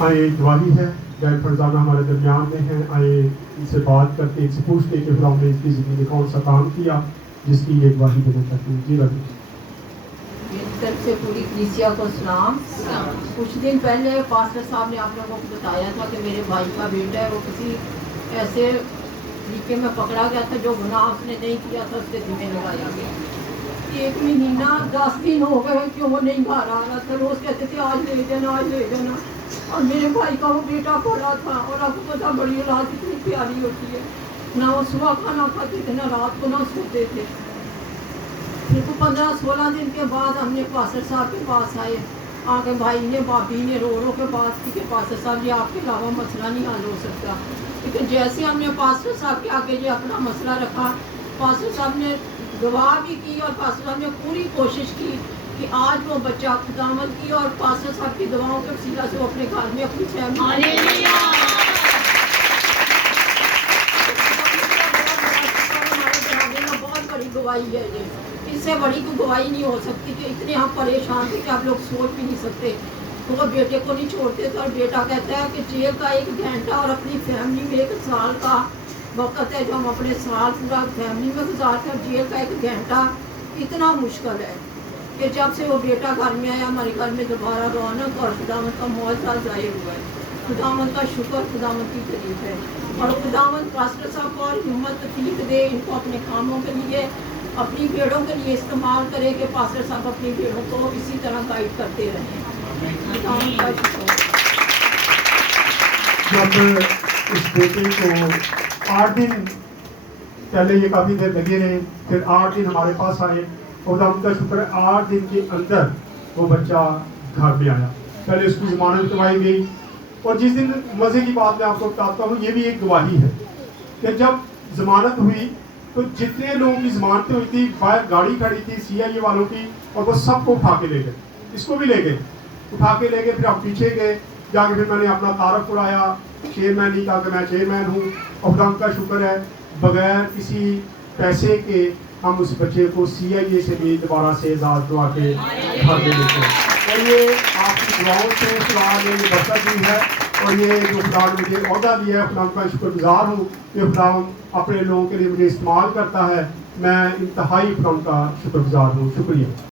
آئے گواہی ہے، غیر فرزانہ ہمارے درمیان میں ہیں، آئے ان سے بات کرتے، ان سے پوچھتے کہ خدا نے اس کی زندگی میں کون سا کام کیا جس کی یہ گواہی دینا چاہتے ہیں۔ جی رضی میری طرف سے پوری کلیسیا کو سلام۔ کچھ دن پہلے پاسٹر صاحب نے آپ لوگوں کو بتایا تھا کہ میرے بھائی کا بیٹا ہے، وہ کسی ایسے طریقے میں پکڑا گیا تھا جو گناہ اس نے نہیں کیا تھا، اس کے ذمہ لگایا گیا۔ 1 مہینہ 10 دن ہو گئے کہ وہ نہیں گھر آ رہا تھا، روز کہتے تھے آج لے جانا آج لے جانا، اور میرے بھائی کا وہ بیٹا پڑا تھا، اور آپ کو پتا بڑی اولاد کتنی پیاری ہوتی ہے، نہ وہ صبح کھانا کھاتے تھے نہ رات کو نہ سوتے تھے۔ پھر 15-16 دن کے بعد ہم نے پاسٹر صاحب کے پاس آئے، آگے بھائی نے بابی نے رو رو کے بات کی کہ پاسٹر صاحب یہ آپ کے علاوہ مسئلہ نہیں حل ہو سکتا، لیکن جیسے ہم نے پاسٹر صاحب کے آگے یہ اپنا مسئلہ رکھا، پاسٹر صاحب نے دعا بھی کی اور پاسٹر صاحب نے پوری کوشش کی کہ آج وہ بچہ خداوند کی اور پاسٹر صاحب کی دعاؤں کے وسیلہ سے وہ اپنے گھر میں اپنی فیملی بہت بڑی گواہی ہے یہ، اس سے بڑی کوئی گواہی نہیں ہو سکتی کہ اتنے ہم پریشان تھے کہ آپ لوگ سوچ بھی نہیں سکتے۔ تو وہ بیٹے کو نہیں چھوڑتے تھے، اور بیٹا کہتا ہے کہ جیل کا 1 گھنٹہ اور اپنی فیملی میں 1 سال کا وقت ہے جو ہم اپنے سال پورا فیملی میں گزارتے ہیں، اور جیل کا 1 گھنٹہ اتنا مشکل ہے کہ جب سے وہ بیٹا گھر میں آیا ہمارے گھر میں دوبارہ رونق اور خداوند کا معجزہ ظاہر ہوا ہے۔ خداوند کا شکر، خداوند کی تعریف ہے، اور خداوند پاسٹر صاحب کو اور ہمت توفیق دے، ان کو اپنے کاموں کے لیے اپنی بھیڑوں کے لیے استعمال کرے کہ پاسٹر صاحب اپنی بھیڑوں کو اسی طرح گائیڈ کرتے رہیں۔ خداوند کا شکر۔ جب اس بیٹے کو 8 دن پہلے یہ کافی دیر لگے رہے، پھر 8 دن ہمارے پاس آئے، خدا ان کا شکر ہے 8 دن کے اندر وہ بچہ گھر میں آیا۔ پہلے اس کی ضمانت کروائی گئی، اور جس دن مزے کی بات میں آپ کو بتاتا ہوں، یہ بھی ایک گواہی ہے کہ جب ضمانت ہوئی تو جتنے لوگوں کی ضمانتیں ہوئی تھی، باہر گاڑی کھڑی تھی CIA والوں کی، اور وہ سب کو اٹھا کے لے گئے، اس کو بھی لے گئے، اٹھا کے لے گئے۔ پھر ہم پیچھے گئے، جا کے پھر میں نے اپنا تعارف کرایا، چیئرمین نہیں کہا کہ میں چیئرمین ہوں، اور خدا کا شکر ہے بغیر کسی پیسے کے ہم اس بچے کو CIA سے بھی دوبارہ سے اعزاز دعا کے گھر دے دیتے ہیں، اور یہ آپ کی دعاؤں سے خدا نے یہ برکت دی ہے، اور یہ جو خدا نے مجھے عہدہ دیا ہے، خدا کا شکر گزار ہوں کہ خدا اپنے لوگوں کے لیے مجھے استعمال کرتا ہے۔ میں انتہائی خدا کا شکر گزار ہوں۔ شکریہ۔